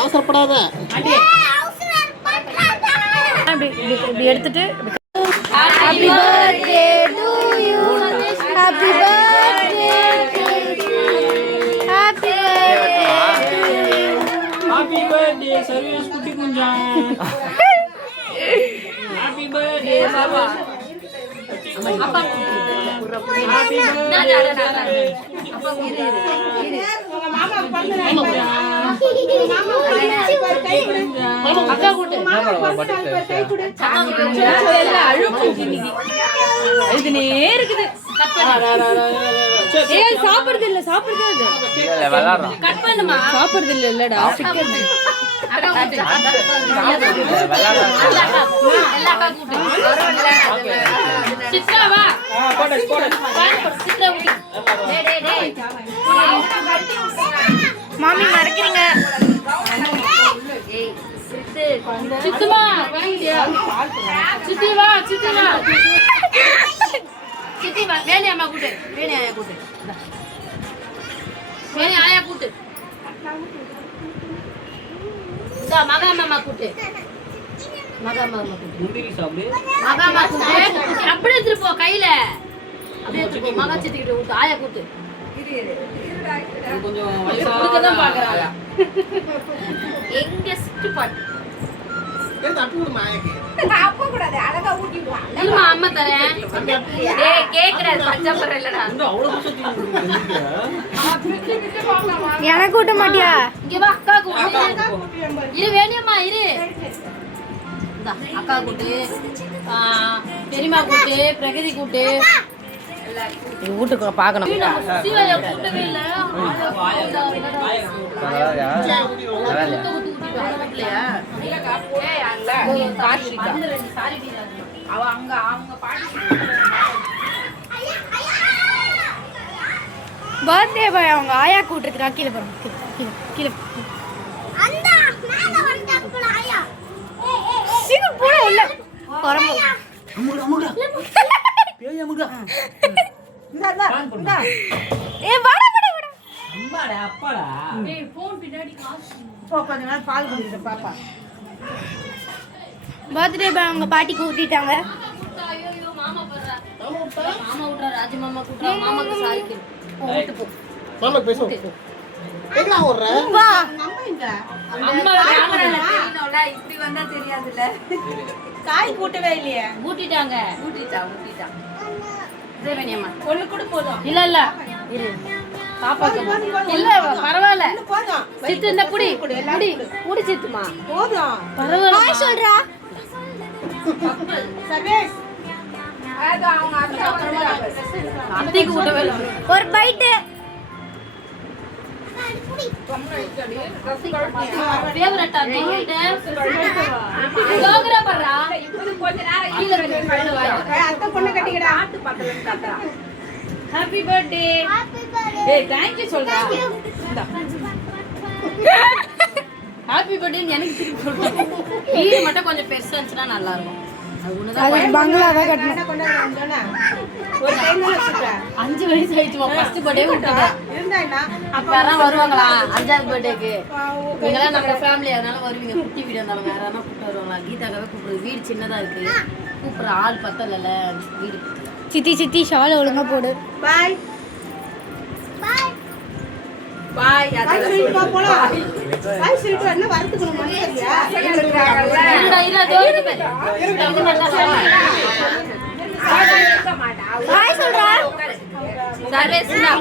அவசரப்படாத. இப்படி எடுத்துட்டு happy birthday to you, happy birthday happy happy birthday Sarvesh குட்டி குஞ்சான். Happy birthday Sarvesh. அப்பா ஹாப்பி பர்த்டே மாமா பண்ணு. அக்கா கூட்டு கை கூடு. எல்லாம் அழுப்பு இது நேருக்குது. ஏய் சாப்பிடுறது இல்ல, சாப்பிடுறது இல்ல, விளையாடுறோம். கட் பண்ணுமா? சாப்பிடுறது இல்ல இல்லடா. அக்கா கூட்டு. எல்லா அக்கா கூட்டு. சித்ரா வா. போடு போடு. சித்ரா கூட்டு. டேய் டேய் மாமி மறக்கிறீங்க. ஏய் சித்துமா வாங்கியா? சித்தி வா, சித்தி வா. சித்தி வா. வேணி அம்மா கூட்டு. வேணி ஆயா கூட்டு. வேணி ஆயா கூட்டு. இதா மகா மாமா கூட்டு. மகா மாமா கூட்டு. முந்திரி சாப்பிடு. மகா மாமா கூட்டு. அப்படியே எடுத்து போ கையில. அப்படியே எடுத்து போ. மகா சித்தி கிட்ட கூட்டு. ஆயா கூட்டு. கொஞ்சம் வயசா தான் பாக்குறாங்க. எங்கஸ்ட் பாட்டு. ஏன் தட்டு விடு மாயக்கு. அப்ப கூடாது. அழகா ஊட்டிடுவா. இல்லம்மா அம்மா தரேன். டேய் கேக்குறாரு பச்சை பற இல்லடா. இந்த அவ்வளவு சுத்தி எனக்கு கூட்ட மாட்டியா? இங்க வா அக்கா கூட்டு. இரு வேணியம்மா இரு. இந்தா அக்கா கூட்டு. பெரியம்மா கூட்டு, பிரகதி கூட்டு. இது வீட்டுக்கு பார்க்கணும். சிவாயா கூட்டவே இல்ல. பர்த்டே பாய் அவங்க ஆயா கூட்டுறதுக்கா கீழே போறோம். கீழே கீழே சீக்கிரம் போட உள்ள பரம்பு. ஏ வாடா வாடா வாடா. அம்மாடா அப்பாடா. டேய் ஃபோன் பின்னாடி காசு. போ கொஞ்ச நேரம் பால் குடிங்க பாப்பா. பர்த்டே பாய் அவங்க பாட்டிக்கு ஊட்டிட்டாங்க. ஐயோ மாமா பண்றா. மாமா விட்றா ராஜி மாமா கூட்டா. மாமாக்கு சாரிக்கு. போட்டு போ. மாமா பேசு. எங்கடா ஓடுற? வா. அம்மா கேமரால தெரியணும்ல, இப்படி வந்தா தெரியாதுல்ல. காய் கூட்டவே இல்லையே. ஊட்டிட்டாங்க. ஊட்டிட்டா. இதே வேணியம்மா. ஒண்ணு கூட போதும். இல்ல இல்ல இரு பாப்பாக்கு இல்ல பரவாயில்ல. போதும். சித்து இந்த புடி புடி புடி சித்துமா போதும். பரவாயில்ல. ஹாய் சொல்றா. சர்வேஷ். அது அவங்க அத்தைக்கு ஊட்டவே இல்ல. ஒரு பைட். ஃபேவரட்டா தூக்கிட்டு கோகரா பண்றா. கொஞ்ச நேரம் கீழ இருக்கு. அத்தை பொண்ணு கட்டிக்கடா. ஆட்டு பக்கத்துல கட்டறா. Happy birthday. ஏய் थैंक यू சொல்றா. ஹாப்பி பர்த்டே எனக்கு திருப்பி சொல்றா. வீடு மட்டும் கொஞ்சம் பெருசா இருந்துச்சுனா நல்லா இருக்கும். அது பங்களாவே கட்டணும். கொண்டாடுறாங்க சொன்னா. ஒரு டைம் வச்சுட்டா. 5 வயசு ஆயிடுச்சுமா ஃபர்ஸ்ட் பர்த்டே விட்டுட்டா. இருந்தானா அப்ப யாராவது வருவாங்களா 5வது பர்த்டேக்கு? நீங்களாம் நம்ம ஃபேமிலி அதனால வருவீங்க. குட்டி வீடு இருந்தாலும் வேற யாராவது கூப்பிட்டு வருவாங்களா? கீதாக்காவே கூப்பிடுறது. வீடு சின்னதா இருக்கு. கூப்பிடுற ஆள் பத்தலல வீடு. சித்தி சித்தி ஷால் ஒழுங்கா போடு. பாய் பாய். அது சொல்லிட்டு போலாம். பாய் சொல்லிட்டு என்ன வரதுக்கு மனசரியா? இருடா இருடா தோத்து பேர். இது நல்லா சொல்லு. ஹாய் சொல்றா. சர்வேஸ்னா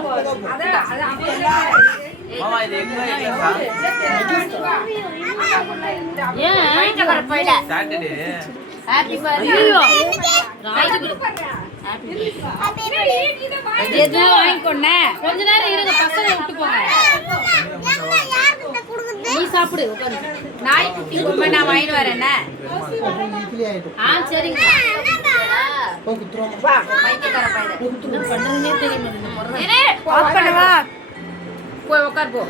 மாமா இது எங்க ஏன் ரைட் கர போயில Saturday happy birthday. Right happy எது வாங்கிக்கொண்ணே. கொஞ்ச நேரம் இருங்க பசங்க விட்டு போங்க. நீ சாப்பிடு உட்கார்ந்து. நாய் குட்டி பொம்மை நான் வாங்கிட்டு வரேன். சரிங்க. வா. பைத்தியக்கார பையன். என்ன பண்றதுனே தெரிய மாட்டேங்குது. ஆஃப் பண்ணவா? போய் உட்கார் போ.